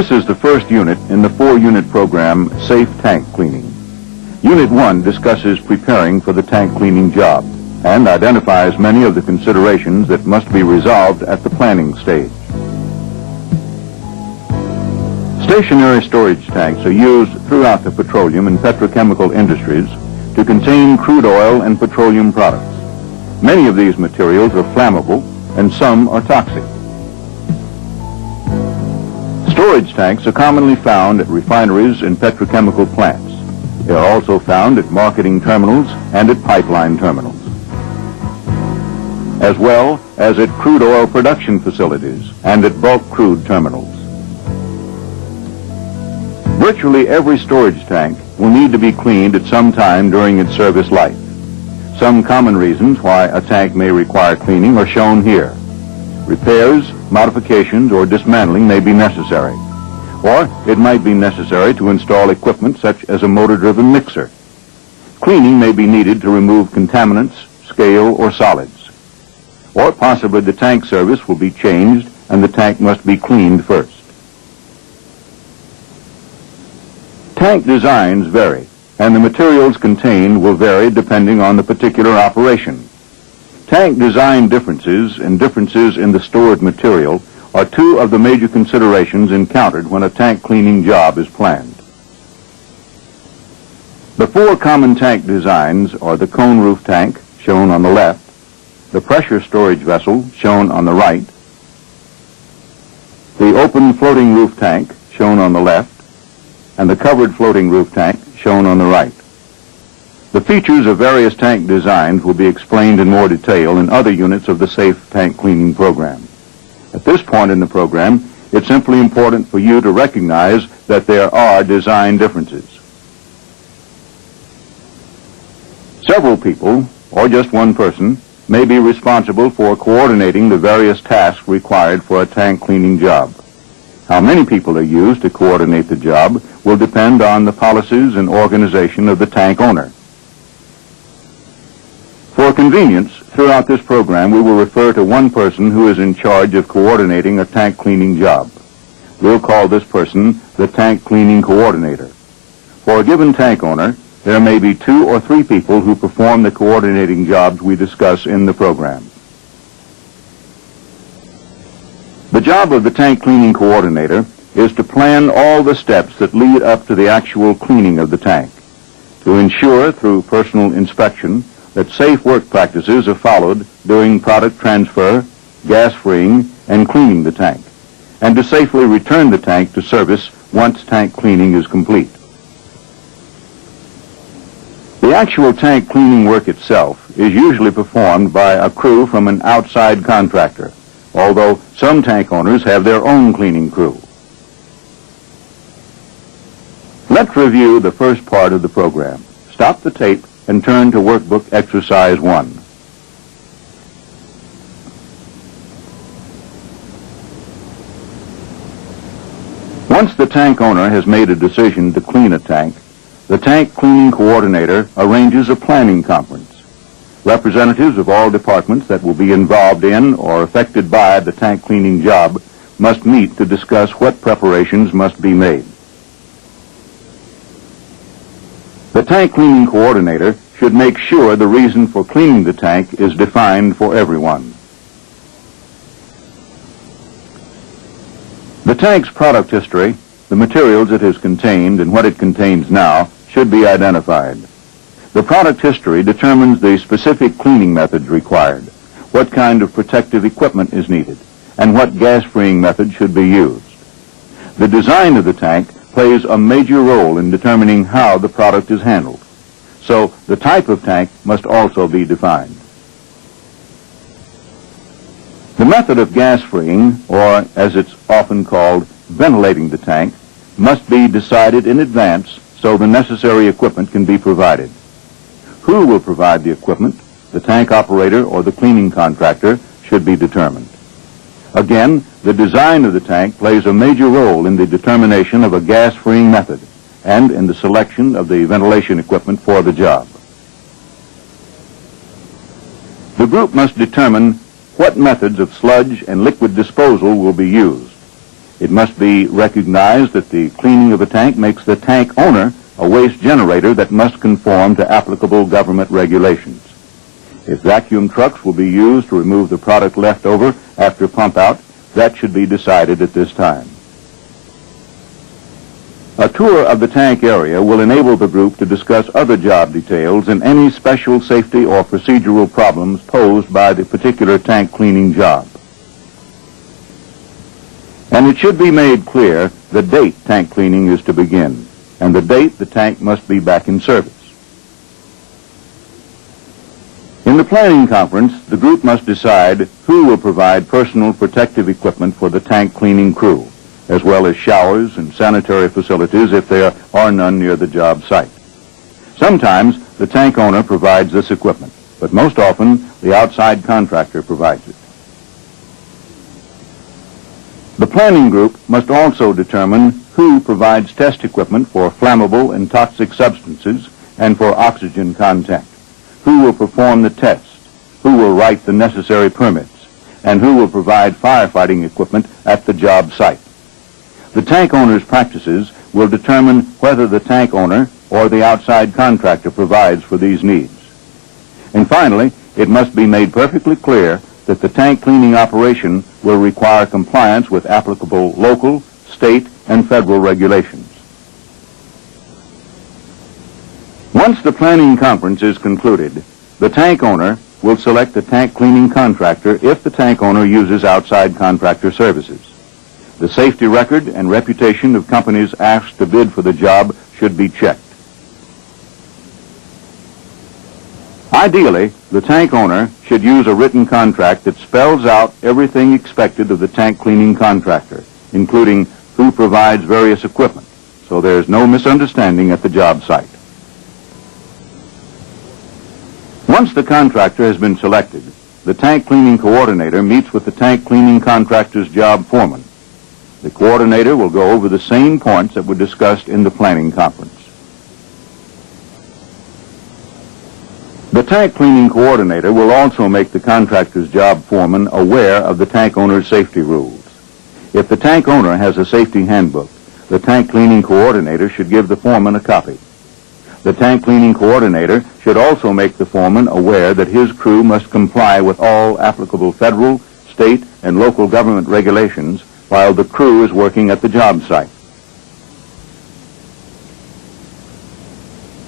This is the first unit in the 4-unit program, Safe Tank Cleaning. Unit 1 discusses preparing for the tank cleaning job and identifies many of the considerations that must be resolved at the planning stage. Stationary storage tanks are used throughout the petroleum and petrochemical industries to contain crude oil and petroleum products. Many of these materials are flammable and some are toxic. Storage tanks are commonly found at refineries and petrochemical plants. They are also found at marketing terminals and at pipeline terminals, as well as at crude oil production facilities and at bulk crude terminals. Virtually every storage tank will need to be cleaned at some time during its service life. Some common reasons why a tank may require cleaning are shown here. Repairs, modifications, or dismantling may be necessary. Or it might be necessary to install equipment such as a motor-driven mixer. Cleaning may be needed to remove contaminants, scale, or solids. Or possibly the tank service will be changed and the tank must be cleaned first. Tank designs vary, and the materials contained will vary depending on the particular operation. Tank design differences and differences in the stored material are two of the major considerations encountered when a tank cleaning job is planned. The 4 common tank designs are the cone roof tank, shown on the left, the pressure storage vessel, shown on the right, the open floating roof tank, shown on the left, and the covered floating roof tank, shown on the right. The features of various tank designs will be explained in more detail in other units of the Safe Tank Cleaning program. At this point in the program, it's simply important for you to recognize that there are design differences. Several people, or just one person, may be responsible for coordinating the various tasks required for a tank cleaning job. How many people are used to coordinate the job will depend on the policies and organization of the tank owner. For convenience, throughout this program, we will refer to one person who is in charge of coordinating a tank cleaning job. We'll call this person the tank cleaning coordinator. For a given tank owner, there may be 2 or 3 people who perform the coordinating jobs we discuss in the program. The job of the tank cleaning coordinator is to plan all the steps that lead up to the actual cleaning of the tank, to ensure through personal inspection that safe work practices are followed during product transfer, gas freeing, and cleaning the tank, and to safely return the tank to service once tank cleaning is complete. The actual tank cleaning work itself is usually performed by a crew from an outside contractor, although some tank owners have their own cleaning crew. Let's review the first part of the program. Stop the tape and turn to Workbook Exercise 1. Once the tank owner has made a decision to clean a tank, the tank cleaning coordinator arranges a planning conference. Representatives of all departments that will be involved in or affected by the tank cleaning job must meet to discuss what preparations must be made. The tank cleaning coordinator should make sure the reason for cleaning the tank is defined for everyone. The tank's product history, the materials it has contained, and what it contains now should be identified. The product history determines the specific cleaning methods required, what kind of protective equipment is needed, and what gas-freeing method should be used. The design of the tank plays a major role in determining how the product is handled, so the type of tank must also be defined. The method of gas freeing, or as it's often called, ventilating the tank, must be decided in advance so the necessary equipment can be provided. Who will provide the equipment, the tank operator or the cleaning contractor, should be determined. Again, the design of the tank plays a major role in the determination of a gas-freeing method and in the selection of the ventilation equipment for the job. The group must determine what methods of sludge and liquid disposal will be used. It must be recognized that the cleaning of a tank makes the tank owner a waste generator that must conform to applicable government regulations. If vacuum trucks will be used to remove the product left over after pump out, that should be decided at this time. A tour of the tank area will enable the group to discuss other job details and any special safety or procedural problems posed by the particular tank cleaning job. And it should be made clear the date tank cleaning is to begin and the date the tank must be back in service. In the planning conference, the group must decide who will provide personal protective equipment for the tank cleaning crew, as well as showers and sanitary facilities if there are none near the job site. Sometimes the tank owner provides this equipment, but most often the outside contractor provides it. The planning group must also determine who provides test equipment for flammable and toxic substances and for oxygen content, who will perform the tests, who will write the necessary permits, and who will provide firefighting equipment at the job site. The tank owner's practices will determine whether the tank owner or the outside contractor provides for these needs. And finally, it must be made perfectly clear that the tank cleaning operation will require compliance with applicable local, state, and federal regulations. Once the planning conference is concluded, the tank owner will select the tank cleaning contractor if the tank owner uses outside contractor services. The safety record and reputation of companies asked to bid for the job should be checked. Ideally, the tank owner should use a written contract that spells out everything expected of the tank cleaning contractor, including who provides various equipment, so there's no misunderstanding at the job site. Once the contractor has been selected, the tank cleaning coordinator meets with the tank cleaning contractor's job foreman. The coordinator will go over the same points that were discussed in the planning conference. The tank cleaning coordinator will also make the contractor's job foreman aware of the tank owner's safety rules. If the tank owner has a safety handbook, the tank cleaning coordinator should give the foreman a copy. The tank cleaning coordinator should also make the foreman aware that his crew must comply with all applicable federal, state, and local government regulations while the crew is working at the job site.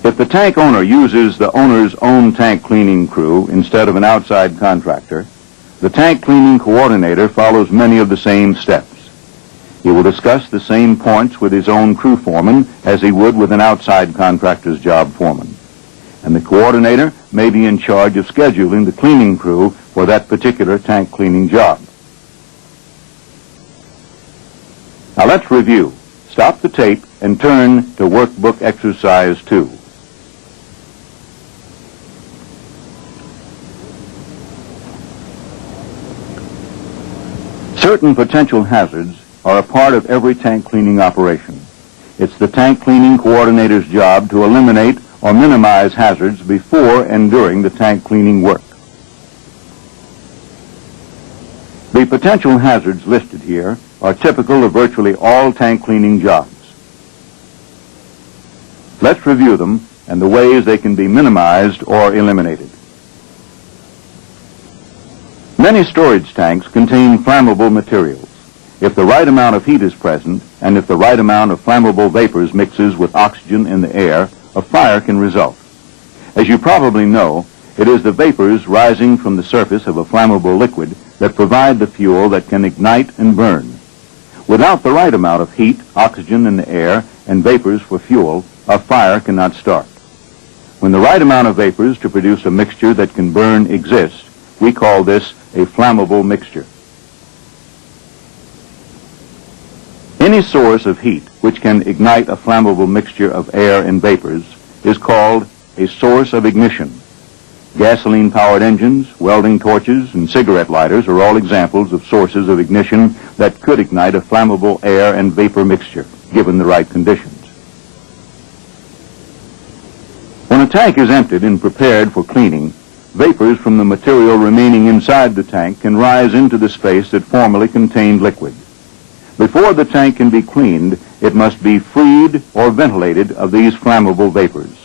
If the tank owner uses the owner's own tank cleaning crew instead of an outside contractor, the tank cleaning coordinator follows many of the same steps. He will discuss the same points with his own crew foreman as he would with an outside contractor's job foreman. And the coordinator may be in charge of scheduling the cleaning crew for that particular tank cleaning job. Now let's review. Stop the tape and turn to Workbook Exercise 2. Certain potential hazards are a part of every tank cleaning operation. It's the tank cleaning coordinator's job to eliminate or minimize hazards before and during the tank cleaning work. The potential hazards listed here are typical of virtually all tank cleaning jobs. Let's review them and the ways they can be minimized or eliminated. Many storage tanks contain flammable materials. If the right amount of heat is present, and if the right amount of flammable vapors mixes with oxygen in the air, a fire can result. As you probably know, it is the vapors rising from the surface of a flammable liquid that provide the fuel that can ignite and burn. Without the right amount of heat, oxygen in the air, and vapors for fuel, a fire cannot start. When the right amount of vapors to produce a mixture that can burn exists, we call this a flammable mixture. Any source of heat which can ignite a flammable mixture of air and vapors is called a source of ignition. Gasoline-powered engines, welding torches, and cigarette lighters are all examples of sources of ignition that could ignite a flammable air and vapor mixture, given the right conditions. When a tank is emptied and prepared for cleaning, vapors from the material remaining inside the tank can rise into the space that formerly contained liquid. Before the tank can be cleaned, it must be freed or ventilated of these flammable vapors.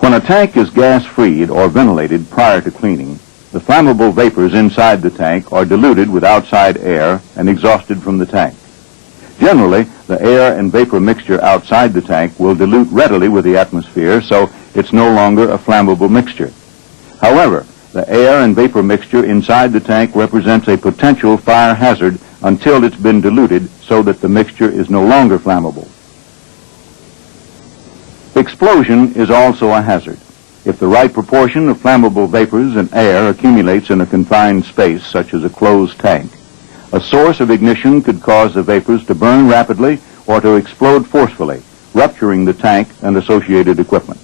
When a tank is gas-freed or ventilated prior to cleaning, the flammable vapors inside the tank are diluted with outside air and exhausted from the tank. Generally, the air and vapor mixture outside the tank will dilute readily with the atmosphere, so it's no longer a flammable mixture. However, the air and vapor mixture inside the tank represents a potential fire hazard until it's been diluted so that the mixture is no longer flammable. Explosion is also a hazard. If the right proportion of flammable vapors and air accumulates in a confined space, such as a closed tank, a source of ignition could cause the vapors to burn rapidly or to explode forcefully, rupturing the tank and associated equipment.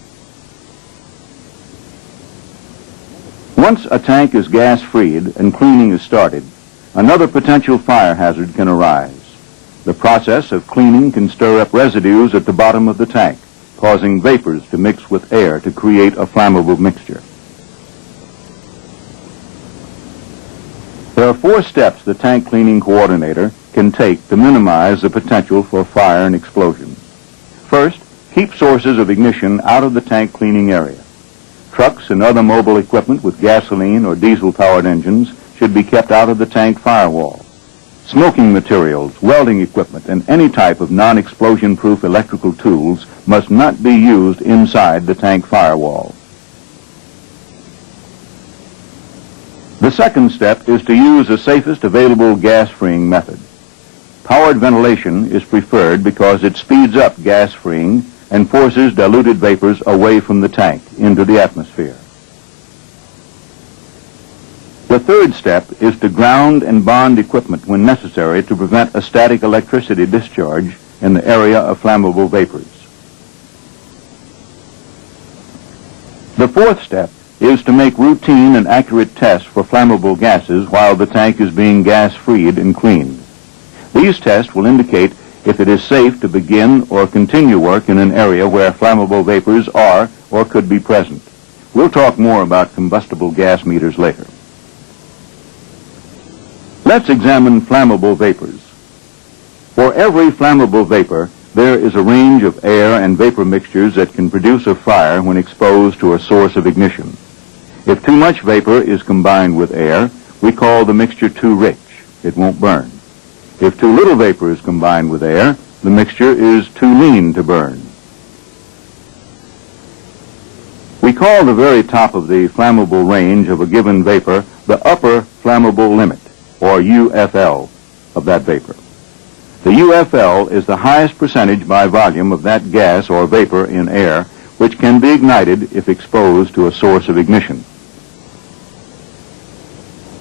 Once a tank is gas-freed and cleaning is started, another potential fire hazard can arise. The process of cleaning can stir up residues at the bottom of the tank, causing vapors to mix with air to create a flammable mixture. There are 4 steps the tank cleaning coordinator can take to minimize the potential for fire and explosion. First, keep sources of ignition out of the tank cleaning area. Trucks and other mobile equipment with gasoline or diesel-powered engines should be kept out of the tank firewall. Smoking materials, welding equipment, and any type of non-explosion-proof electrical tools must not be used inside the tank firewall. The second step is to use the safest available gas-freeing method. Powered ventilation is preferred because it speeds up gas freeing and forces diluted vapors away from the tank into the atmosphere. The third step is to ground and bond equipment when necessary to prevent a static electricity discharge in the area of flammable vapors. The fourth step is to make routine and accurate tests for flammable gases while the tank is being gas-freed and cleaned. These tests will indicate if it is safe to begin or continue work in an area where flammable vapors are or could be present. We'll talk more about combustible gas meters later. Let's examine flammable vapors. For every flammable vapor, there is a range of air and vapor mixtures that can produce a fire when exposed to a source of ignition. If too much vapor is combined with air, we call the mixture too rich. It won't burn. If too little vapor is combined with air, the mixture is too lean to burn. We call the very top of the flammable range of a given vapor the upper flammable limit, or UFL, of that vapor. The UFL is the highest percentage by volume of that gas or vapor in air which can be ignited if exposed to a source of ignition.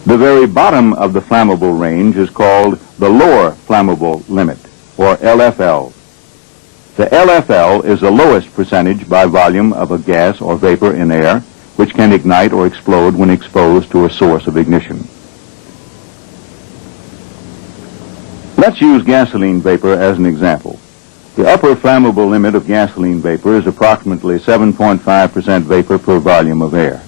The very bottom of the flammable range is called the lower flammable limit, or LFL. The LFL is the lowest percentage by volume of a gas or vapor in air which can ignite or explode when exposed to a source of ignition. Let's use gasoline vapor as an example. The upper flammable limit of gasoline vapor is approximately 7.5% vapor per volume of air.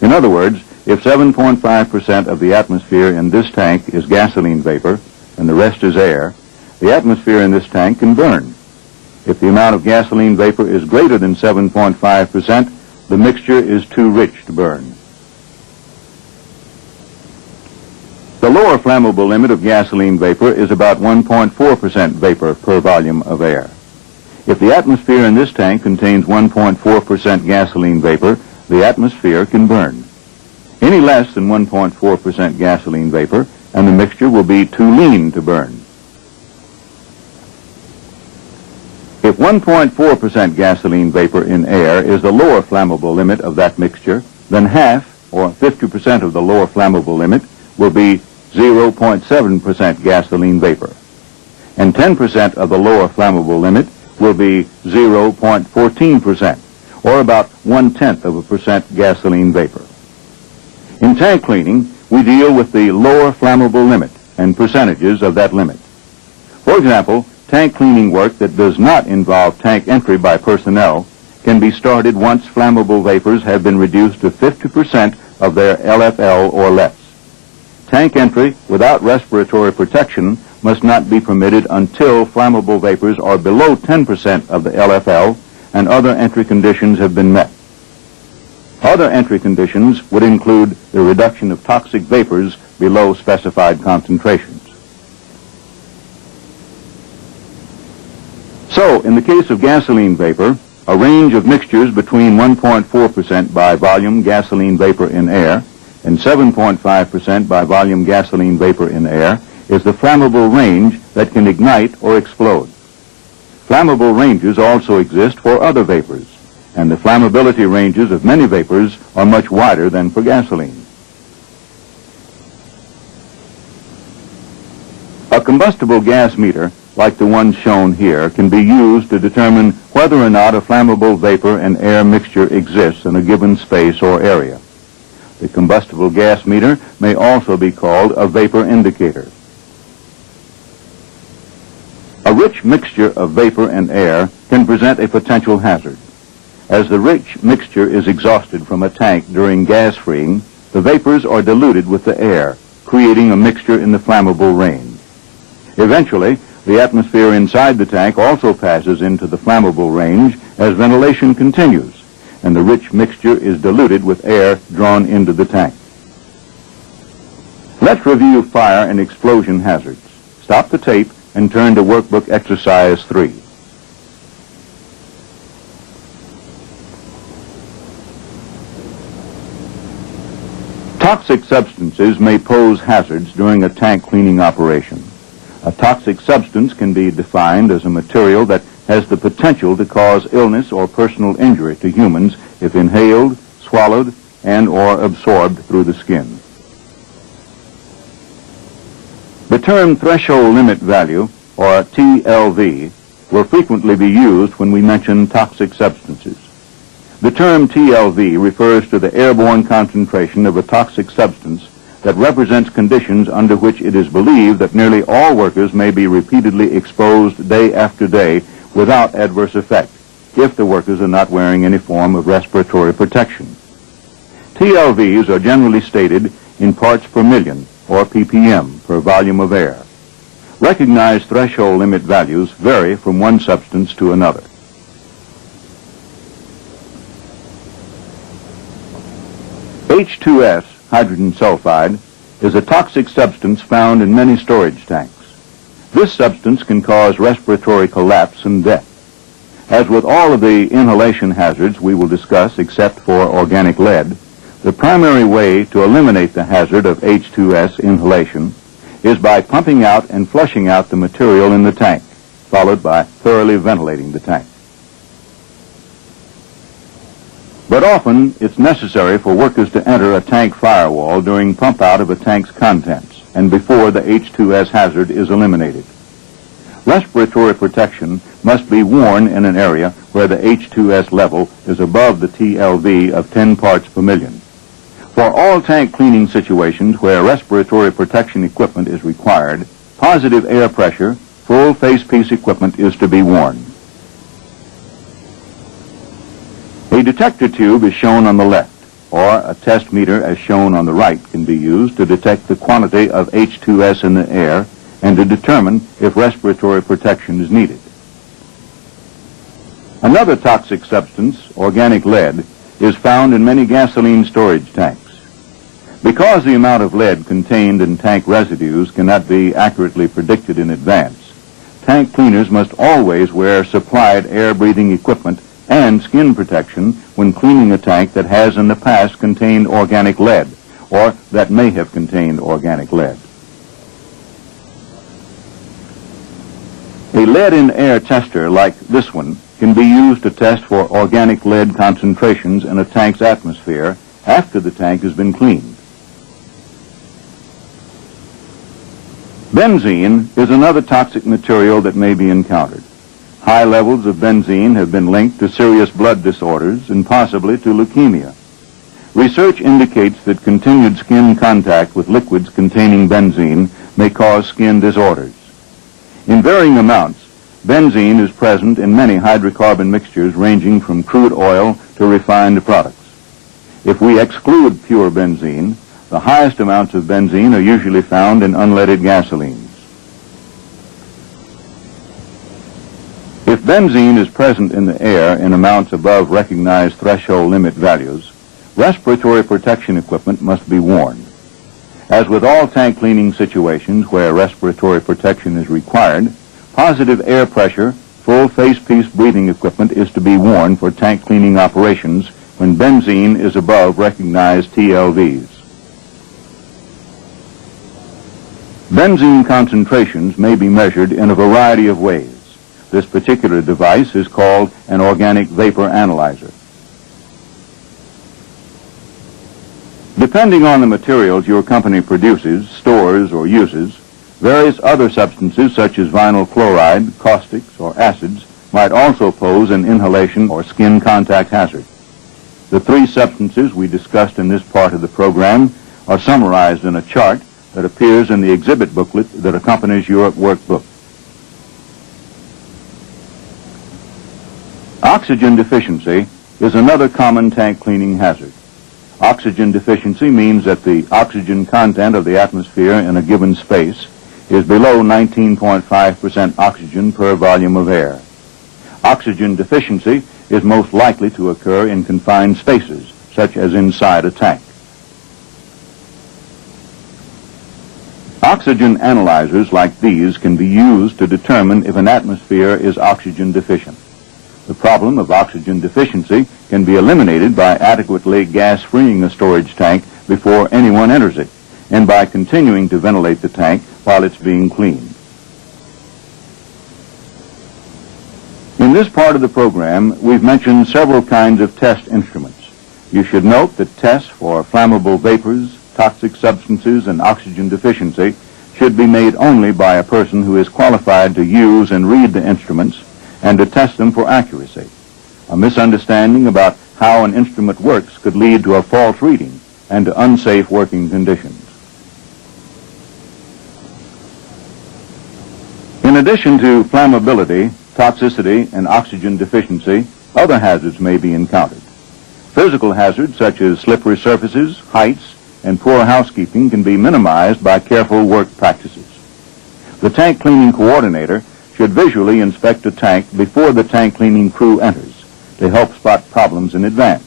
In other words, if 7.5% of the atmosphere in this tank is gasoline vapor and the rest is air, the atmosphere in this tank can burn. If the amount of gasoline vapor is greater than 7.5%, the mixture is too rich to burn. The lower flammable limit of gasoline vapor is about 1.4% vapor per volume of air. If the atmosphere in this tank contains 1.4% gasoline vapor, the atmosphere can burn. Any less than 1.4% gasoline vapor, and the mixture will be too lean to burn. If 1.4% gasoline vapor in air is the lower flammable limit of that mixture, then half, or 50% of the lower flammable limit, will be 0.7% gasoline vapor. And 10% of the lower flammable limit will be 0.14%, or about 1/10% gasoline vapor. In tank cleaning, we deal with the lower flammable limit and percentages of that limit. For example, tank cleaning work that does not involve tank entry by personnel can be started once flammable vapors have been reduced to 50% of their LFL or less. Tank entry without respiratory protection must not be permitted until flammable vapors are below 10% of the LFL and other entry conditions have been met. Other entry conditions would include the reduction of toxic vapors below specified concentrations. So, in the case of gasoline vapor, a range of mixtures between 1.4% by volume gasoline vapor in air and 7.5% by volume gasoline vapor in air is the flammable range that can ignite or explode. Flammable ranges also exist for other vapors, and the flammability ranges of many vapors are much wider than for gasoline. A combustible gas meter, like the one shown here, can be used to determine whether or not a flammable vapor and air mixture exists in a given space or area. The combustible gas meter may also be called a vapor indicator. A rich mixture of vapor and air can present a potential hazard. As the rich mixture is exhausted from a tank during gas freeing, the vapors are diluted with the air, creating a mixture in the flammable range. Eventually, the atmosphere inside the tank also passes into the flammable range as ventilation continues, and the rich mixture is diluted with air drawn into the tank. Let's review fire and explosion hazards. Stop the tape and turn to Workbook Exercise 3. Toxic substances may pose hazards during a tank cleaning operation. A toxic substance can be defined as a material that has the potential to cause illness or personal injury to humans if inhaled, swallowed, and/or absorbed through the skin. The term threshold limit value, or TLV, will frequently be used when we mention toxic substances. The term TLV refers to the airborne concentration of a toxic substance that represents conditions under which it is believed that nearly all workers may be repeatedly exposed day after day without adverse effect if the workers are not wearing any form of respiratory protection. TLVs are generally stated in parts per million, or ppm, per volume of air. Recognized threshold limit values vary from one substance to another. H2S, hydrogen sulfide, is a toxic substance found in many storage tanks. This substance can cause respiratory collapse and death. As with all of the inhalation hazards we will discuss except for organic lead, the primary way to eliminate the hazard of H2S inhalation is by pumping out and flushing out the material in the tank, followed by thoroughly ventilating the tank. But often it's necessary for workers to enter a tank firewall during pump out of a tank's contents and before the H2S hazard is eliminated. Respiratory protection must be worn in an area where the H2S level is above the TLV of 10 parts per million. For all tank cleaning situations where respiratory protection equipment is required, positive air pressure, full face piece equipment is to be worn. A detector tube is shown on the left, or a test meter as shown on the right can be used to detect the quantity of H2S in the air and to determine if respiratory protection is needed. Another toxic substance, organic lead, is found in many gasoline storage tanks. Because the amount of lead contained in tank residues cannot be accurately predicted in advance, tank cleaners must always wear supplied air-breathing equipment and skin protection when cleaning a tank that has in the past contained organic lead, or that may have contained organic lead. A lead-in-air tester like this one can be used to test for organic lead concentrations in a tank's atmosphere after the tank has been cleaned. Benzene is another toxic material that may be encountered. High levels of benzene have been linked to serious blood disorders and possibly to leukemia. Research indicates that continued skin contact with liquids containing benzene may cause skin disorders. In varying amounts, benzene is present in many hydrocarbon mixtures ranging from crude oil to refined products. If we exclude pure benzene, The highest amounts of benzene are usually found in unleaded gasolines. If benzene is present in the air in amounts above recognized threshold limit values, respiratory protection equipment must be worn. As with all tank cleaning situations where respiratory protection is required, positive air pressure, full face-piece breathing equipment is to be worn for tank cleaning operations when benzene is above recognized TLVs. Benzene concentrations may be measured in a variety of ways. This particular device is called an organic vapor analyzer. Depending on the materials your company produces, stores, or uses, various other substances such as vinyl chloride, caustics, or acids might also pose an inhalation or skin contact hazard. The three substances we discussed in this part of the program are summarized in a chart that appears in the exhibit booklet that accompanies your workbook. Oxygen deficiency is another common tank cleaning hazard. Oxygen deficiency means that the oxygen content of the atmosphere in a given space is below 19.5% oxygen per volume of air. Oxygen deficiency is most likely to occur in confined spaces, such as inside a tank. Oxygen analyzers like these can be used to determine if an atmosphere is oxygen deficient. The problem of oxygen deficiency can be eliminated by adequately gas-freeing a storage tank before anyone enters it, and by continuing to ventilate the tank while it's being cleaned. In this part of the program, we've mentioned several kinds of test instruments. You should note that tests for flammable vapors, toxic substances, and oxygen deficiency should be made only by a person who is qualified to use and read the instruments and to test them for accuracy. A misunderstanding about how an instrument works could lead to a false reading and to unsafe working conditions. In addition to flammability, toxicity, and oxygen deficiency, other hazards may be encountered. Physical hazards such as slippery surfaces, heights, and poor housekeeping can be minimized by careful work practices. The tank cleaning coordinator should visually inspect a tank before the tank cleaning crew enters to help spot problems in advance.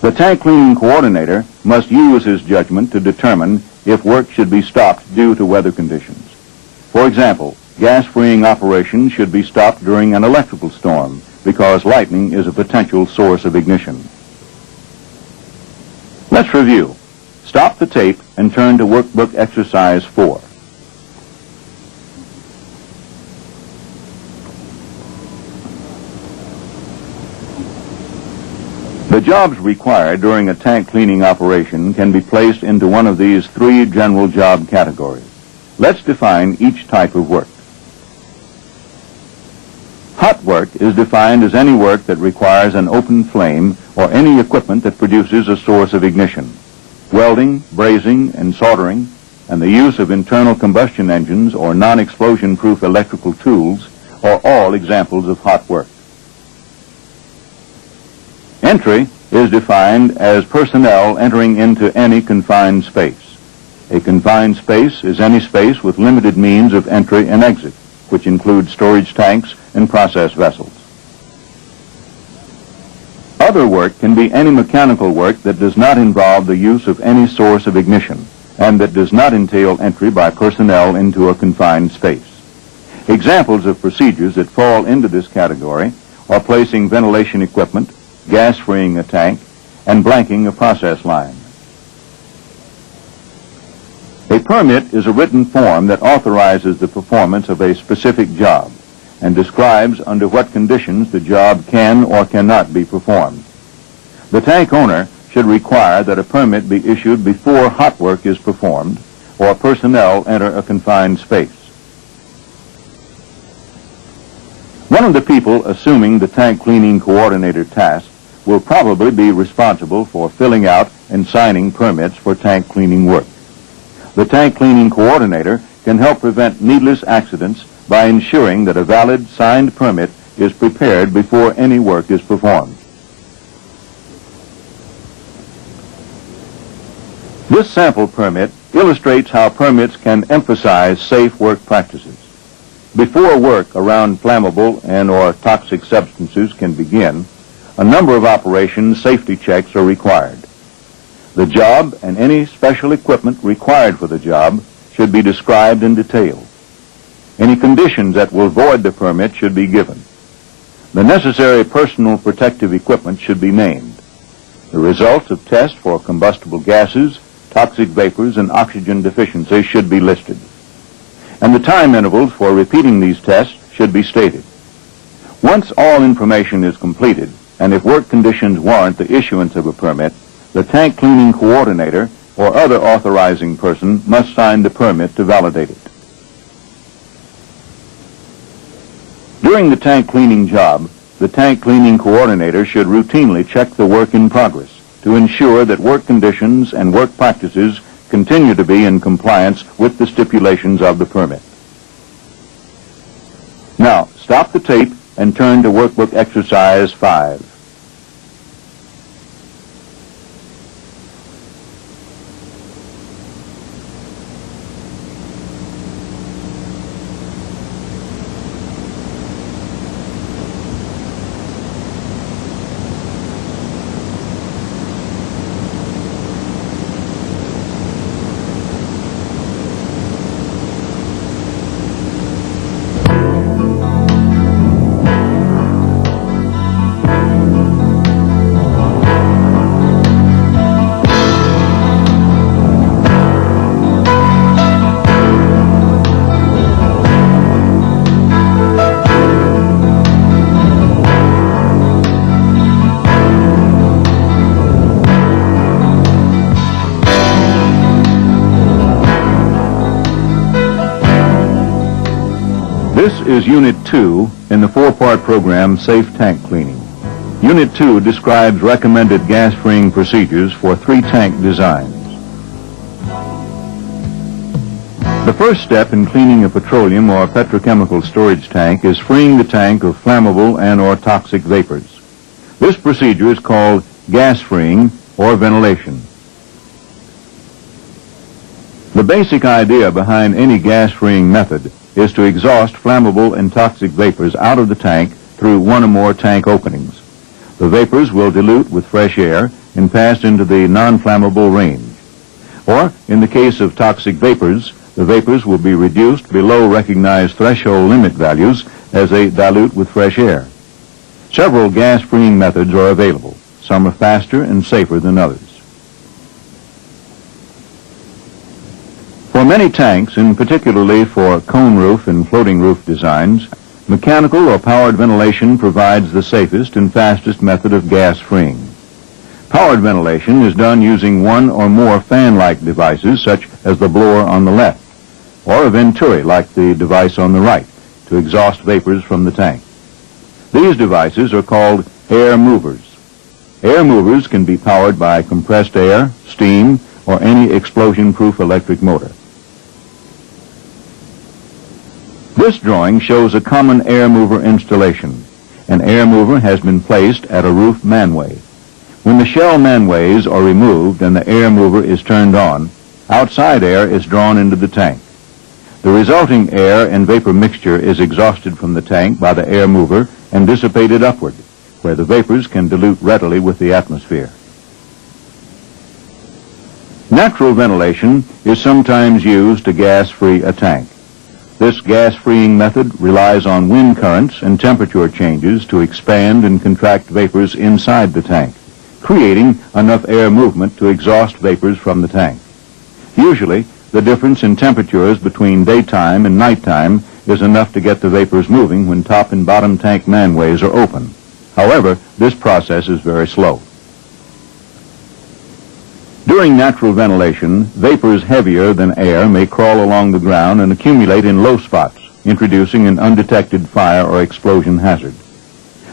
The tank cleaning coordinator must use his judgment to determine if work should be stopped due to weather conditions. For example, gas-freeing operations should be stopped during an electrical storm because lightning is a potential source of ignition. Let's review. Stop the tape and turn to Workbook Exercise 4. The jobs required during a tank cleaning operation can be placed into one of these three general job categories. Let's define each type of work. Hot work is defined as any work that requires an open flame or any equipment that produces a source of ignition. Welding, brazing, and soldering, and the use of internal combustion engines or non-explosion-proof electrical tools are all examples of hot work. Entry is defined as personnel entering into any confined space. A confined space is any space with limited means of entry and exit, which includes storage tanks and process vessels. Other work can be any mechanical work that does not involve the use of any source of ignition and that does not entail entry by personnel into a confined space. Examples of procedures that fall into this category are placing ventilation equipment, gas-freeing a tank, and blanking a process line. A permit is a written form that authorizes the performance of a specific job and describes under what conditions the job can or cannot be performed. The tank owner should require that a permit be issued before hot work is performed or personnel enter a confined space. One of the people assuming the tank cleaning coordinator task will probably be responsible for filling out and signing permits for tank cleaning work. The tank cleaning coordinator can help prevent needless accidents by ensuring that a valid signed permit is prepared before any work is performed. This sample permit illustrates how permits can emphasize safe work practices. Before work around flammable and/or toxic substances can begin, a number of operations safety checks are required. The job and any special equipment required for the job should be described in detail. Any conditions that will void the permit should be given. The necessary personal protective equipment should be named. The results of tests for combustible gases, toxic vapors, and oxygen deficiency should be listed. And the time intervals for repeating these tests should be stated. Once all information is completed, and if work conditions warrant the issuance of a permit, the tank cleaning coordinator or other authorizing person must sign the permit to validate it. During the tank cleaning job, the tank cleaning coordinator should routinely check the work in progress to ensure that work conditions and work practices continue to be in compliance with the stipulations of the permit. Now, stop the tape and turn to Workbook Exercise 5. This is Unit 2 in the 4-part program Safe Tank Cleaning. Unit 2 describes recommended gas-freeing procedures for 3-tank designs. The first step in cleaning a petroleum or petrochemical storage tank is freeing the tank of flammable and/or toxic vapors. This procedure is called gas-freeing or ventilation. The basic idea behind any gas-freeing method is to exhaust flammable and toxic vapors out of the tank through one or more tank openings. The vapors will dilute with fresh air and pass into the non-flammable range. Or, in the case of toxic vapors, the vapors will be reduced below recognized threshold limit values as they dilute with fresh air. Several gas-freeing methods are available. Some are faster and safer than others. For many tanks, and particularly for cone roof and floating roof designs, mechanical or powered ventilation provides the safest and fastest method of gas freeing. Powered ventilation is done using one or more fan-like devices, such as the blower on the left, or a venturi like the device on the right, to exhaust vapors from the tank. These devices are called air movers. Air movers can be powered by compressed air, steam, or any explosion-proof electric motor. This drawing shows a common air mover installation. An air mover has been placed at a roof manway. When the shell manways are removed and the air mover is turned on, outside air is drawn into the tank. The resulting air and vapor mixture is exhausted from the tank by the air mover and dissipated upward, where the vapors can dilute readily with the atmosphere. Natural ventilation is sometimes used to gas-free a tank. This gas-freeing method relies on wind currents and temperature changes to expand and contract vapors inside the tank, creating enough air movement to exhaust vapors from the tank. Usually, the difference in temperatures between daytime and nighttime is enough to get the vapors moving when top and bottom tank manways are open. However, this process is very slow. During natural ventilation, vapors heavier than air may crawl along the ground and accumulate in low spots, introducing an undetected fire or explosion hazard.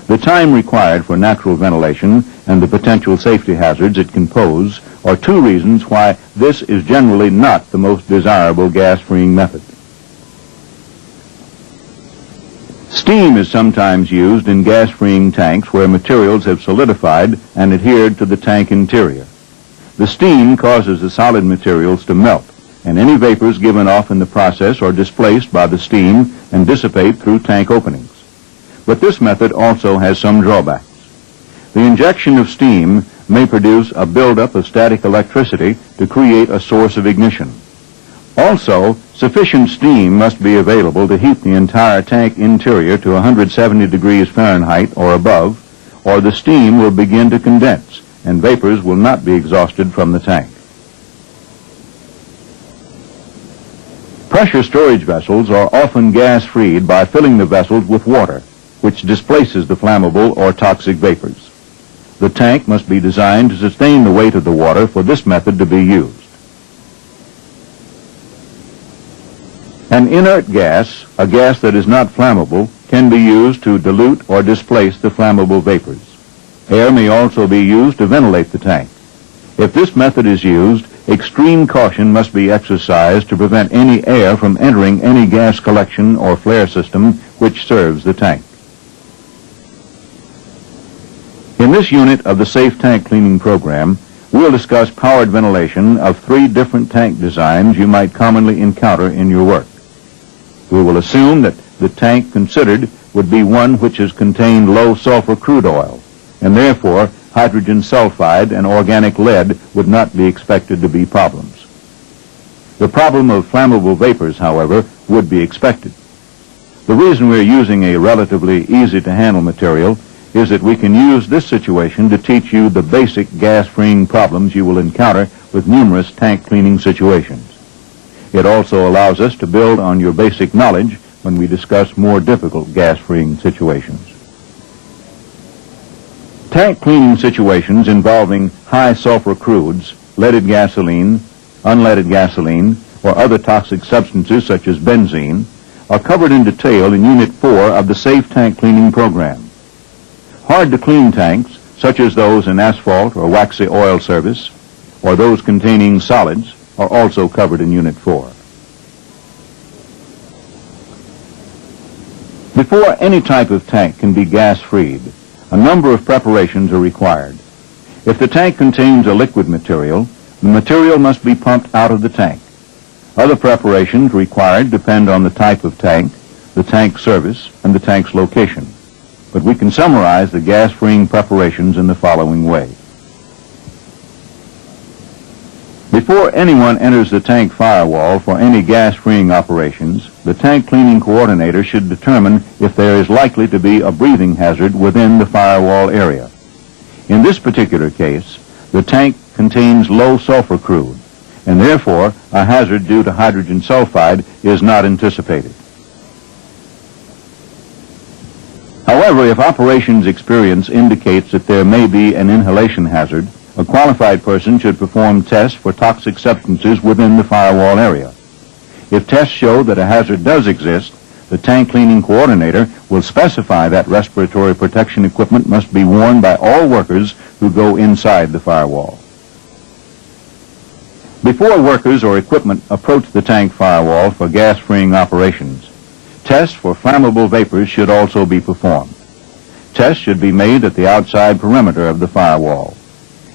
The time required for natural ventilation and the potential safety hazards it can pose are two reasons why this is generally not the most desirable gas-freeing method. Steam is sometimes used in gas-freeing tanks where materials have solidified and adhered to the tank interior. The steam causes the solid materials to melt, and any vapors given off in the process are displaced by the steam and dissipate through tank openings. But this method also has some drawbacks. The injection of steam may produce a buildup of static electricity to create a source of ignition. Also, sufficient steam must be available to heat the entire tank interior to 170 degrees Fahrenheit or above, or the steam will begin to condense and vapors will not be exhausted from the tank. Pressure storage vessels are often gas-freed by filling the vessels with water, which displaces the flammable or toxic vapors. The tank must be designed to sustain the weight of the water for this method to be used. An inert gas, a gas that is not flammable, can be used to dilute or displace the flammable vapors. Air may also be used to ventilate the tank. If this method is used, extreme caution must be exercised to prevent any air from entering any gas collection or flare system which serves the tank. In this unit of the Safe Tank Cleaning Program, we'll discuss powered ventilation of 3 different tank designs you might commonly encounter in your work. We will assume that the tank considered would be one which has contained low sulfur crude oil, and therefore hydrogen sulfide and organic lead would not be expected to be problems. The problem of flammable vapors, however, would be expected. The reason we're using a relatively easy-to-handle material is that we can use this situation to teach you the basic gas-freeing problems you will encounter with numerous tank cleaning situations. It also allows us to build on your basic knowledge when we discuss more difficult gas-freeing situations. Tank cleaning situations involving high sulfur crudes, leaded gasoline, unleaded gasoline, or other toxic substances such as benzene are covered in detail in Unit 4 of the Safe Tank Cleaning Program. Hard-to-clean tanks, such as those in asphalt or waxy oil service, or those containing solids, are also covered in Unit 4. Before any type of tank can be gas-freed, a number of preparations are required. If the tank contains a liquid material, the material must be pumped out of the tank. Other preparations required depend on the type of tank, the tank service, and the tank's location. But we can summarize the gas-freeing preparations in the following way. Before anyone enters the tank firewall for any gas-freeing operations, the tank cleaning coordinator should determine if there is likely to be a breathing hazard within the firewall area. In this particular case, the tank contains low sulfur crude, and therefore a hazard due to hydrogen sulfide is not anticipated. However, if operations experience indicates that there may be an inhalation hazard, a qualified person should perform tests for toxic substances within the firewall area. If tests show that a hazard does exist, the tank cleaning coordinator will specify that respiratory protection equipment must be worn by all workers who go inside the firewall. Before workers or equipment approach the tank firewall for gas-freeing operations, tests for flammable vapors should also be performed. Tests should be made at the outside perimeter of the firewall.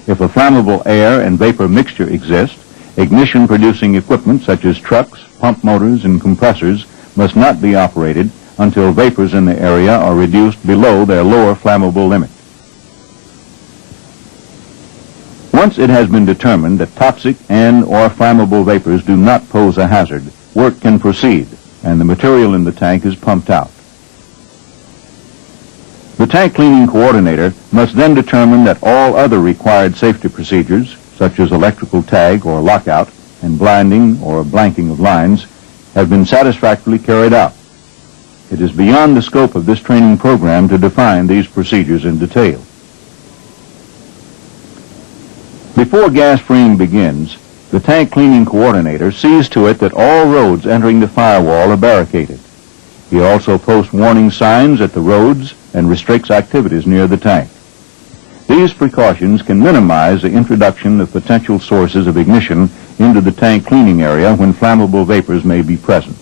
If a flammable air and vapor mixture exists, ignition-producing equipment such as trucks, pump motors, and compressors must not be operated until vapors in the area are reduced below their lower flammable limit. Once it has been determined that toxic and/or flammable vapors do not pose a hazard, work can proceed, and the material in the tank is pumped out. The tank cleaning coordinator must then determine that all other required safety procedures, such as electrical tag or lockout and blinding or blanking of lines, have been satisfactorily carried out. It is beyond the scope of this training program to define these procedures in detail. Before gas-freeing begins, the tank cleaning coordinator sees to it that all roads entering the firewall are barricaded. He also posts warning signs at the roads and restricts activities near the tank. These precautions can minimize the introduction of potential sources of ignition into the tank cleaning area when flammable vapors may be present.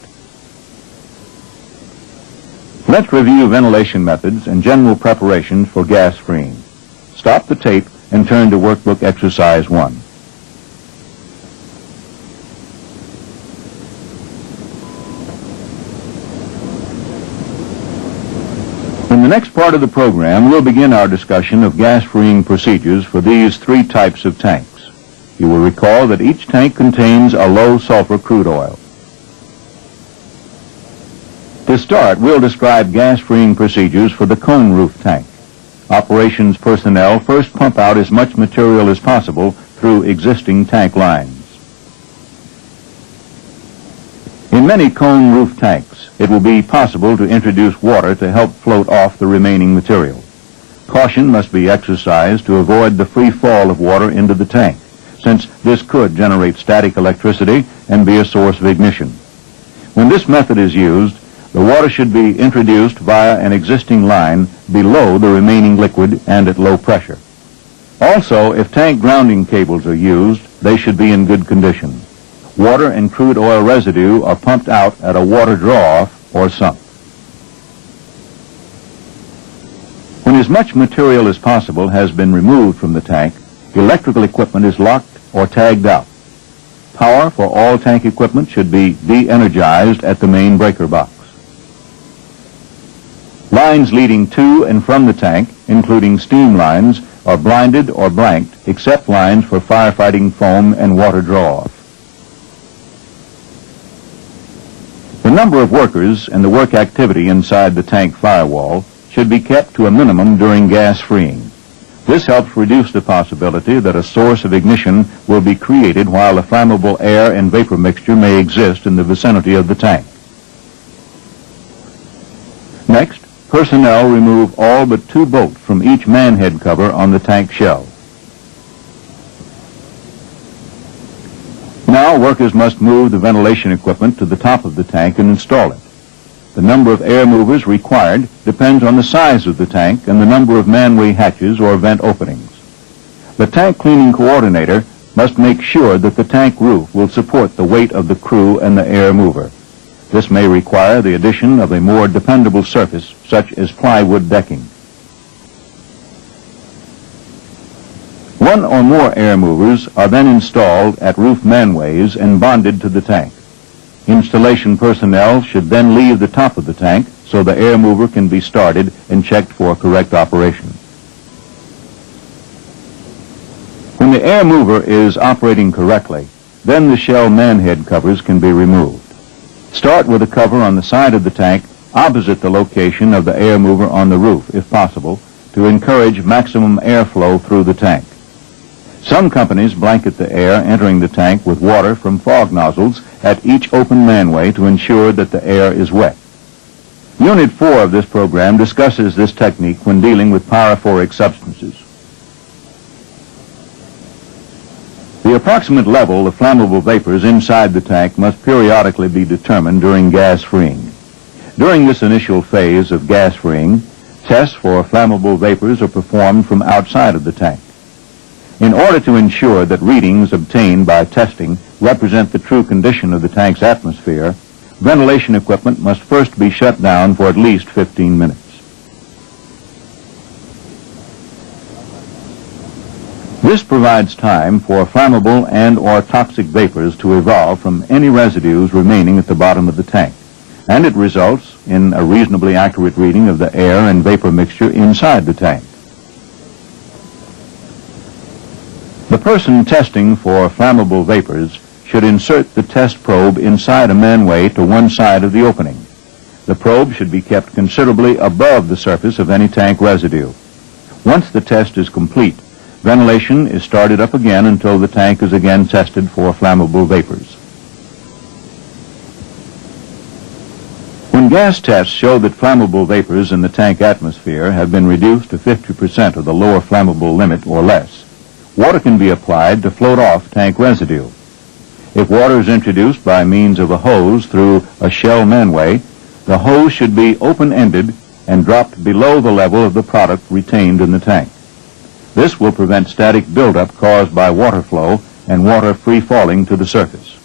Let's review ventilation methods and general preparations for gas freeing. Stop the tape and turn to Workbook Exercise 1. In the next part of the program, we'll begin our discussion of gas-freeing procedures for these three types of tanks. You will recall that each tank contains a low-sulfur crude oil. To start, we'll describe gas-freeing procedures for the cone roof tank. Operations personnel first pump out as much material as possible through existing tank lines. In many cone roof tanks, it will be possible to introduce water to help float off the remaining material. Caution must be exercised to avoid the free fall of water into the tank, since this could generate static electricity and be a source of ignition. When this method is used, the water should be introduced via an existing line below the remaining liquid and at low pressure. Also, if tank grounding cables are used, they should be in good condition. Water and crude oil residue are pumped out at a water draw-off or sump. When as much material as possible has been removed from the tank, electrical equipment is locked or tagged out. Power for all tank equipment should be de-energized at the main breaker box. Lines leading to and from the tank, including steam lines, are blinded or blanked, except lines for firefighting foam and water draw-off. The number of workers and the work activity inside the tank firewall should be kept to a minimum during gas freeing. This helps reduce the possibility that a source of ignition will be created while a flammable air and vapor mixture may exist in the vicinity of the tank. Next, personnel remove all but 2 bolts from each manhead cover on the tank shell. Now, workers must move the ventilation equipment to the top of the tank and install it. The number of air movers required depends on the size of the tank and the number of manway hatches or vent openings. The tank cleaning coordinator must make sure that the tank roof will support the weight of the crew and the air mover. This may require the addition of a more dependable surface, such as plywood decking. One or more air movers are then installed at roof manways and bonded to the tank. Installation personnel should then leave the top of the tank so the air mover can be started and checked for correct operation. When the air mover is operating correctly, then the shell manhead covers can be removed. Start with a cover on the side of the tank opposite the location of the air mover on the roof, if possible, to encourage maximum airflow through the tank. Some companies blanket the air entering the tank with water from fog nozzles at each open manway to ensure that the air is wet. Unit 4 of this program discusses this technique when dealing with pyrophoric substances. The approximate level of flammable vapors inside the tank must periodically be determined during gas freeing. During this initial phase of gas freeing, tests for flammable vapors are performed from outside of the tank. In order to ensure that readings obtained by testing represent the true condition of the tank's atmosphere, ventilation equipment must first be shut down for at least 15 minutes. This provides time for flammable and/or toxic vapors to evolve from any residues remaining at the bottom of the tank, and it results in a reasonably accurate reading of the air and vapor mixture inside the tank. The person testing for flammable vapors should insert the test probe inside a manway to one side of the opening. The probe should be kept considerably above the surface of any tank residue. Once the test is complete, ventilation is started up again until the tank is again tested for flammable vapors. When gas tests show that flammable vapors in the tank atmosphere have been reduced to 50% of the lower flammable limit or less, water can be applied to float off tank residue. If water is introduced by means of a hose through a shell manway, the hose should be open-ended and dropped below the level of the product retained in the tank. This will prevent static buildup caused by water flow and water free-falling to the surface.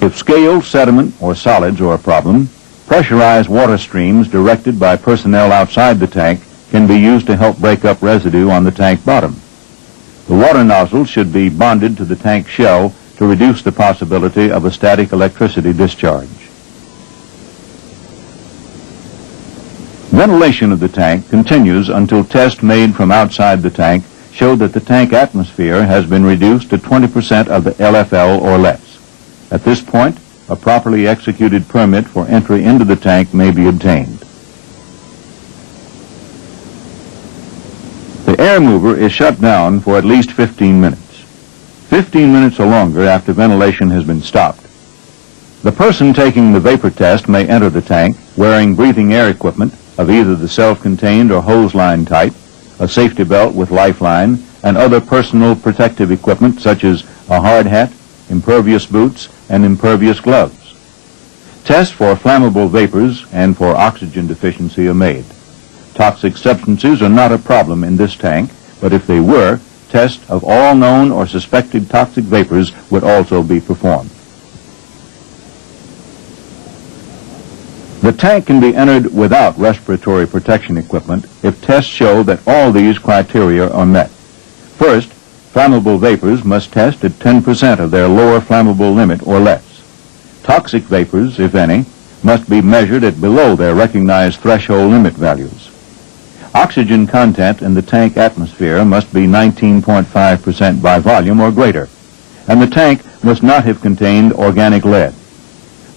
If scale, sediment, or solids are a problem, pressurized water streams directed by personnel outside the tank can be used to help break up residue on the tank bottom. The water nozzle should be bonded to the tank shell to reduce the possibility of a static electricity discharge. Ventilation of the tank continues until tests made from outside the tank show that the tank atmosphere has been reduced to 20% of the LFL or less. At this point, a properly executed permit for entry into the tank may be obtained. The air mover is shut down for at least 15 minutes. 15 minutes or longer after ventilation has been stopped. The person taking the vapor test may enter the tank wearing breathing air equipment of either the self-contained or hose line type, a safety belt with lifeline, and other personal protective equipment such as a hard hat, impervious boots, and impervious gloves. Tests for flammable vapors and for oxygen deficiency are made. Toxic substances are not a problem in this tank, but if they were, tests of all known or suspected toxic vapors would also be performed. The tank can be entered without respiratory protection equipment if tests show that all these criteria are met. First, flammable vapors must test at 10% of their lower flammable limit or less. Toxic vapors, if any, must be measured at below their recognized threshold limit values. Oxygen content in the tank atmosphere must be 19.5% by volume or greater, and the tank must not have contained organic lead.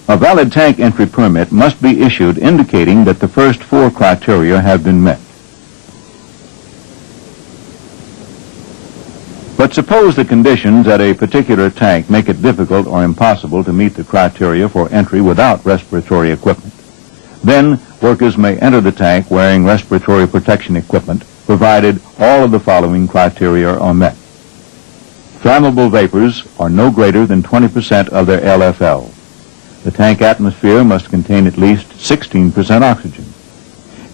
A valid tank entry permit must be issued indicating that the first 4 criteria have been met. But suppose the conditions at a particular tank make it difficult or impossible to meet the criteria for entry without respiratory equipment. Then workers may enter the tank wearing respiratory protection equipment, provided all of the following criteria are met. Flammable vapors are no greater than 20% of their LFL. The tank atmosphere must contain at least 16% oxygen.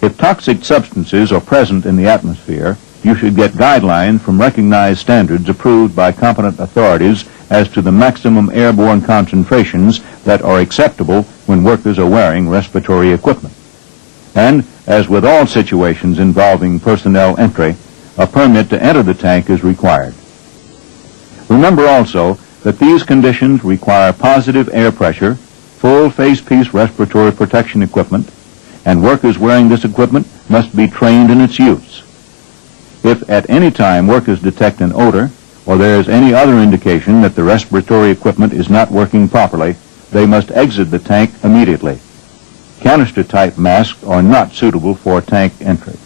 If toxic substances are present in the atmosphere, you should get guidelines from recognized standards approved by competent authorities as to the maximum airborne concentrations that are acceptable when workers are wearing respiratory equipment. And, as with all situations involving personnel entry, a permit to enter the tank is required. Remember also that these conditions require positive air pressure, full face-piece respiratory protection equipment, and workers wearing this equipment must be trained in its use. If at any time workers detect an odor or there is any other indication that the respiratory equipment is not working properly, they must exit the tank immediately. Canister-type masks are not suitable for tank entry.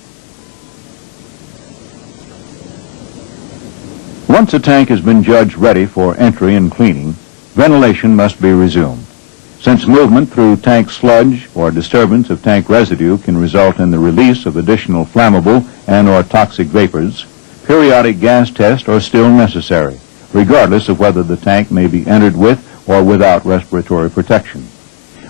Once a tank has been judged ready for entry and cleaning, ventilation must be resumed. Since movement through tank sludge or disturbance of tank residue can result in the release of additional flammable and/or toxic vapors, periodic gas tests are still necessary, regardless of whether the tank may be entered with or without respiratory protection.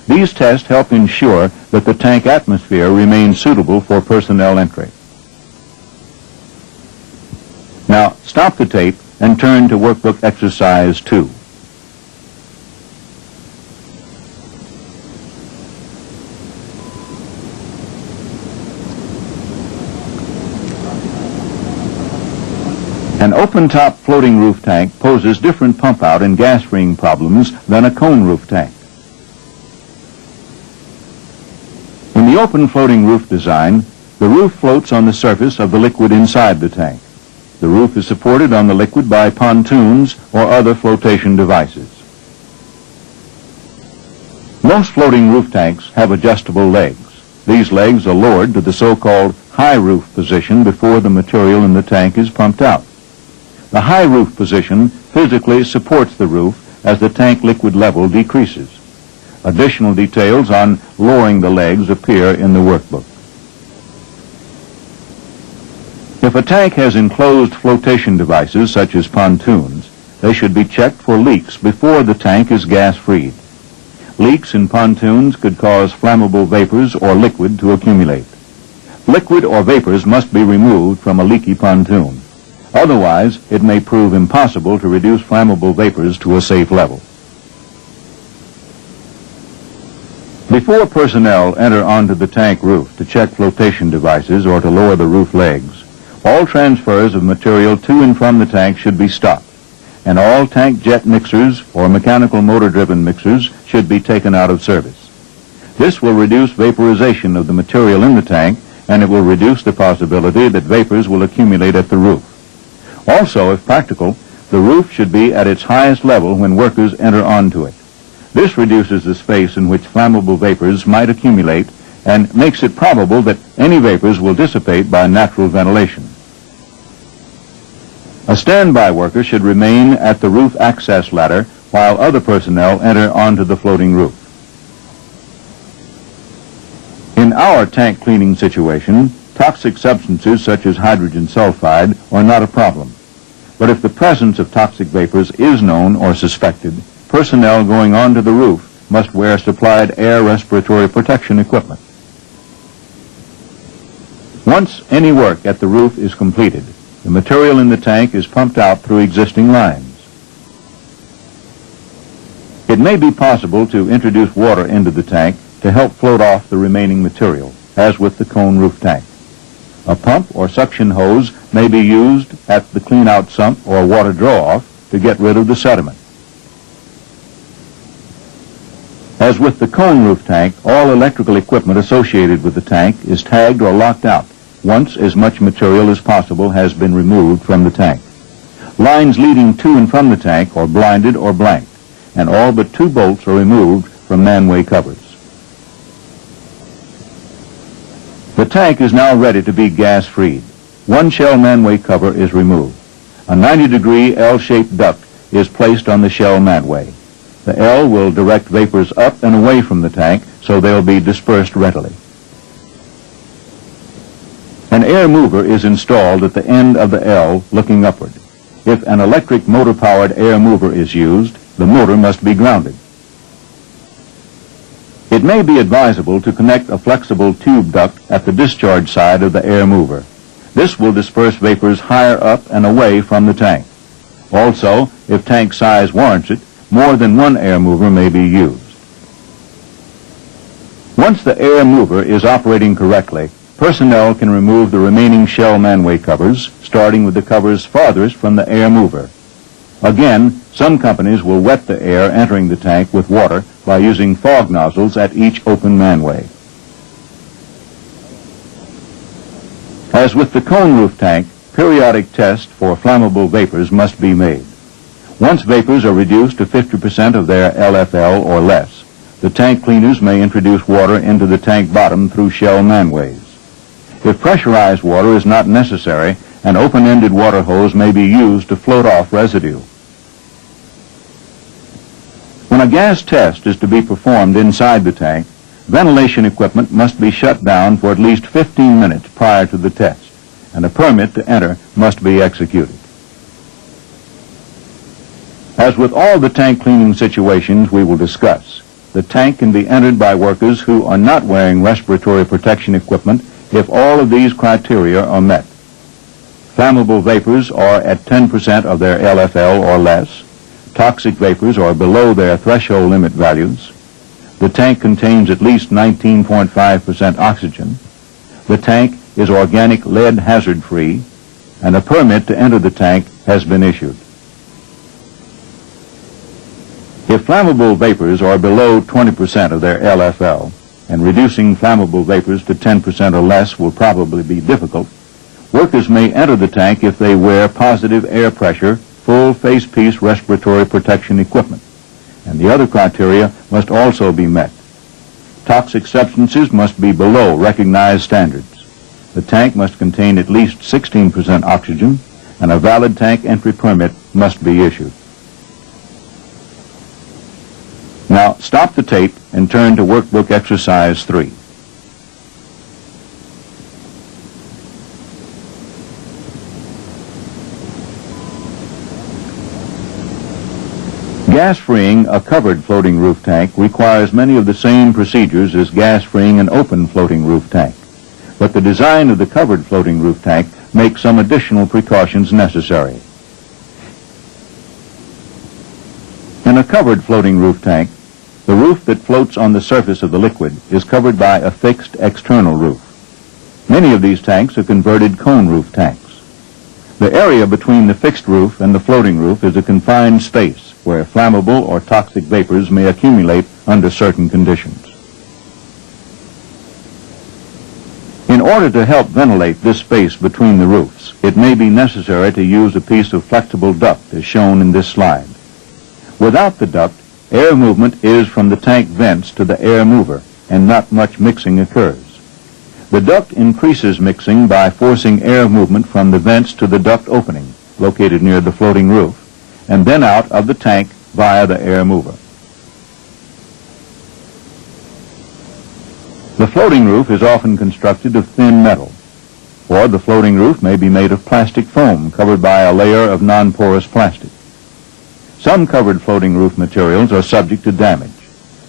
These tests help ensure that the tank atmosphere remains suitable for personnel entry. Now, stop the tape and turn to Workbook Exercise 2. An open-top floating roof tank poses different pump-out and gas-freeing problems than a cone roof tank. In the open floating roof design, the roof floats on the surface of the liquid inside the tank. The roof is supported on the liquid by pontoons or other flotation devices. Most floating roof tanks have adjustable legs. These legs are lowered to the so-called high roof position before the material in the tank is pumped out. The high roof position physically supports the roof as the tank liquid level decreases. Additional details on lowering the legs appear in the workbook. If a tank has enclosed flotation devices such as pontoons, they should be checked for leaks before the tank is gas-freed. Leaks in pontoons could cause flammable vapors or liquid to accumulate. Liquid or vapors must be removed from a leaky pontoon. Otherwise, it may prove impossible to reduce flammable vapors to a safe level. Before personnel enter onto the tank roof to check flotation devices or to lower the roof legs, all transfers of material to and from the tank should be stopped, and all tank jet mixers or mechanical motor-driven mixers should be taken out of service. This will reduce vaporization of the material in the tank, and it will reduce the possibility that vapors will accumulate at the roof. Also, if practical, the roof should be at its highest level when workers enter onto it. This reduces the space in which flammable vapors might accumulate and makes it probable that any vapors will dissipate by natural ventilation. A standby worker should remain at the roof access ladder while other personnel enter onto the floating roof. In our tank cleaning situation, toxic substances such as hydrogen sulfide are not a problem. But if the presence of toxic vapors is known or suspected, personnel going onto the roof must wear supplied air respiratory protection equipment. Once any work at the roof is completed, the material in the tank is pumped out through existing lines. It may be possible to introduce water into the tank to help float off the remaining material, as with the cone roof tank. A pump or suction hose may be used at the clean-out sump or water draw-off to get rid of the sediment. As with the cone roof tank, all electrical equipment associated with the tank is tagged or locked out once as much material as possible has been removed from the tank. Lines leading to and from the tank are blinded or blanked, and all but 2 bolts are removed from manway covers. The tank is now ready to be gas-freed. 1 shell manway cover is removed. A 90-degree L-shaped duct is placed on the shell manway. The L will direct vapors up and away from the tank so they'll be dispersed readily. An air mover is installed at the end of the L looking upward. If an electric motor-powered air mover is used, the motor must be grounded. It may be advisable to connect a flexible tube duct at the discharge side of the air mover. This will disperse vapors higher up and away from the tank. Also, if tank size warrants it, more than 1 air mover may be used. Once the air mover is operating correctly, personnel can remove the remaining shell manway covers, starting with the covers farthest from the air mover. Again, some companies will wet the air entering the tank with water by using fog nozzles at each open manway. As with the cone roof tank, periodic tests for flammable vapors must be made. Once vapors are reduced to 50% of their LFL or less, the tank cleaners may introduce water into the tank bottom through shell manways. If pressurized water is not necessary, an open-ended water hose may be used to float off residue. When a gas test is to be performed inside the tank, ventilation equipment must be shut down for at least 15 minutes prior to the test, and a permit to enter must be executed. As with all the tank cleaning situations we will discuss, the tank can be entered by workers who are not wearing respiratory protection equipment if all of these criteria are met. Flammable vapors are at 10% of their LFL or less. Toxic vapors are below their threshold limit values. The tank contains at least 19.5% oxygen. The tank is organic lead hazard-free, and a permit to enter the tank has been issued. If flammable vapors are below 20% of their LFL, and reducing flammable vapors to 10% or less will probably be difficult, workers may enter the tank if they wear positive air pressure, full face-piece respiratory protection equipment, and the other criteria must also be met. Toxic substances must be below recognized standards. The tank must contain at least 16% oxygen, and a valid tank entry permit must be issued. Now, stop the tape and turn to Workbook Exercise 3. Gas-freeing a covered floating roof tank requires many of the same procedures as gas-freeing an open floating roof tank, but the design of the covered floating roof tank makes some additional precautions necessary. In a covered floating roof tank, the roof that floats on the surface of the liquid is covered by a fixed external roof. Many of these tanks are converted cone roof tanks. The area between the fixed roof and the floating roof is a confined space where flammable or toxic vapors may accumulate under certain conditions. In order to help ventilate this space between the roofs, it may be necessary to use a piece of flexible duct as shown in this slide. Without the duct, air movement is from the tank vents to the air mover, and not much mixing occurs. The duct increases mixing by forcing air movement from the vents to the duct opening, located near the floating roof, and then out of the tank via the air mover. The floating roof is often constructed of thin metal, or the floating roof may be made of plastic foam covered by a layer of non-porous plastic. Some covered floating roof materials are subject to damage.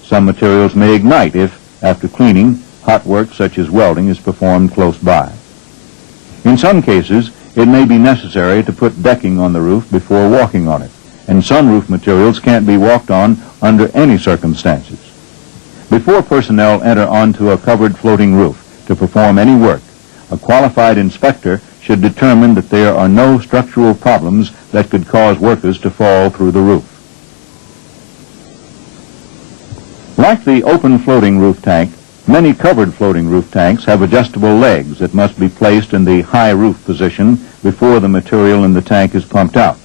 Some materials may ignite if, after cleaning, hot work such as welding is performed close by. In some cases, it may be necessary to put decking on the roof before walking on it, and some roof materials can't be walked on under any circumstances. Before personnel enter onto a covered floating roof to perform any work, a qualified inspector should determine that there are no structural problems that could cause workers to fall through the roof. Like the open floating roof tank, many covered floating roof tanks have adjustable legs that must be placed in the high roof position before the material in the tank is pumped out.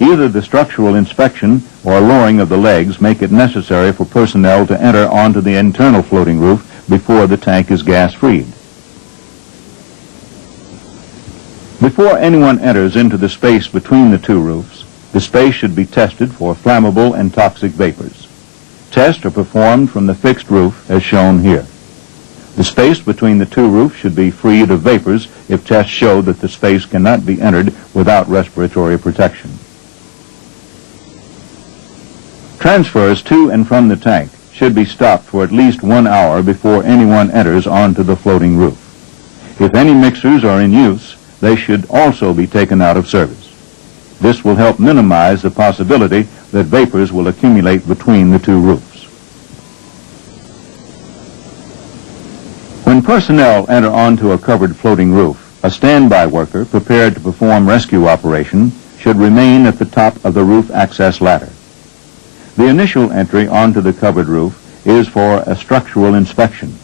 Either the structural inspection or lowering of the legs make it necessary for personnel to enter onto the internal floating roof before the tank is gas-freed. Before anyone enters into the space between the two roofs, the space should be tested for flammable and toxic vapors. Tests are performed from the fixed roof as shown here. The space between the two roofs should be freed of vapors if tests show that the space cannot be entered without respiratory protection. Transfers to and from the tank should be stopped for at least 1 hour before anyone enters onto the floating roof. If any mixers are in use, they should also be taken out of service. This will help minimize the possibility that vapors will accumulate between the two roofs. When personnel enter onto a covered floating roof, a standby worker prepared to perform rescue operation should remain at the top of the roof access ladder. The initial entry onto the covered roof is for a structural inspection.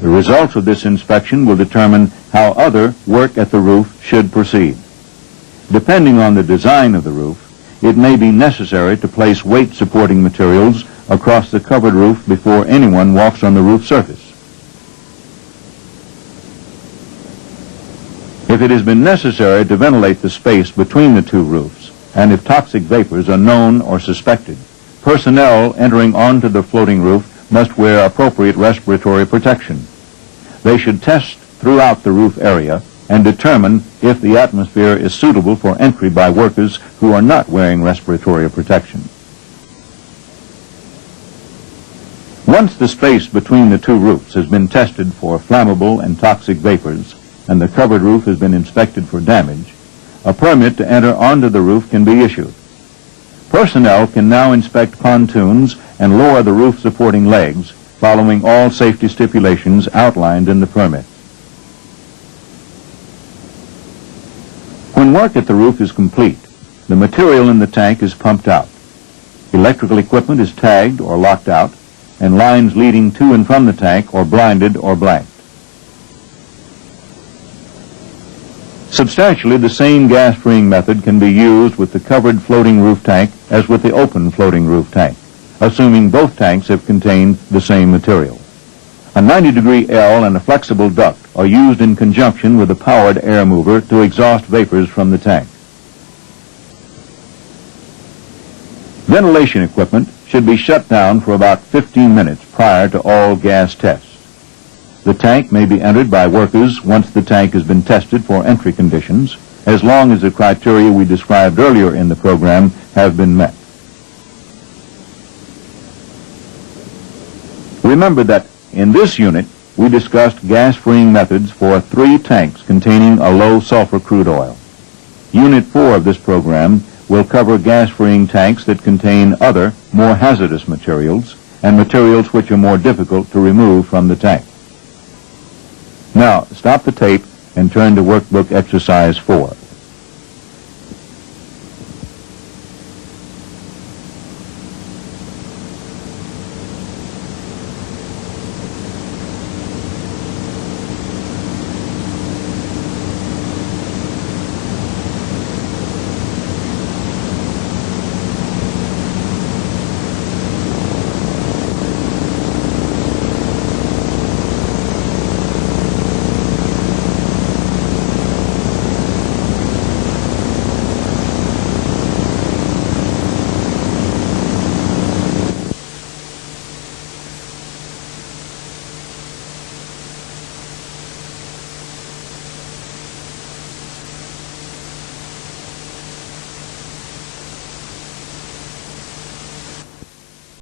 The results of this inspection will determine how other work at the roof should proceed. Depending on the design of the roof, it may be necessary to place weight-supporting materials across the covered roof before anyone walks on the roof surface. If it has been necessary to ventilate the space between the two roofs, and if toxic vapors are known or suspected, personnel entering onto the floating roof must wear appropriate respiratory protection. They should test throughout the roof area and determine if the atmosphere is suitable for entry by workers who are not wearing respiratory protection. Once the space between the two roofs has been tested for flammable and toxic vapors, and the covered roof has been inspected for damage, a permit to enter onto the roof can be issued. Personnel can now inspect pontoons and lower the roof supporting legs, following all safety stipulations outlined in the permit. When work at the roof is complete, the material in the tank is pumped out. Electrical equipment is tagged or locked out, and lines leading to and from the tank are blinded or blanked. Substantially the same gas-freeing method can be used with the covered floating roof tank as with the open floating roof tank, assuming both tanks have contained the same material. A 90-degree L and a flexible duct are used in conjunction with a powered air mover to exhaust vapors from the tank. Ventilation equipment should be shut down for about 15 minutes prior to all gas tests. The tank may be entered by workers once the tank has been tested for entry conditions, as long as the criteria we described earlier in the program have been met. Remember that in this unit, we discussed gas-freeing methods for 3 tanks containing a low-sulfur crude oil. Unit 4 of this program will cover gas-freeing tanks that contain other, more hazardous materials, and materials which are more difficult to remove from the tank. Now, stop the tape and turn to Workbook Exercise 4.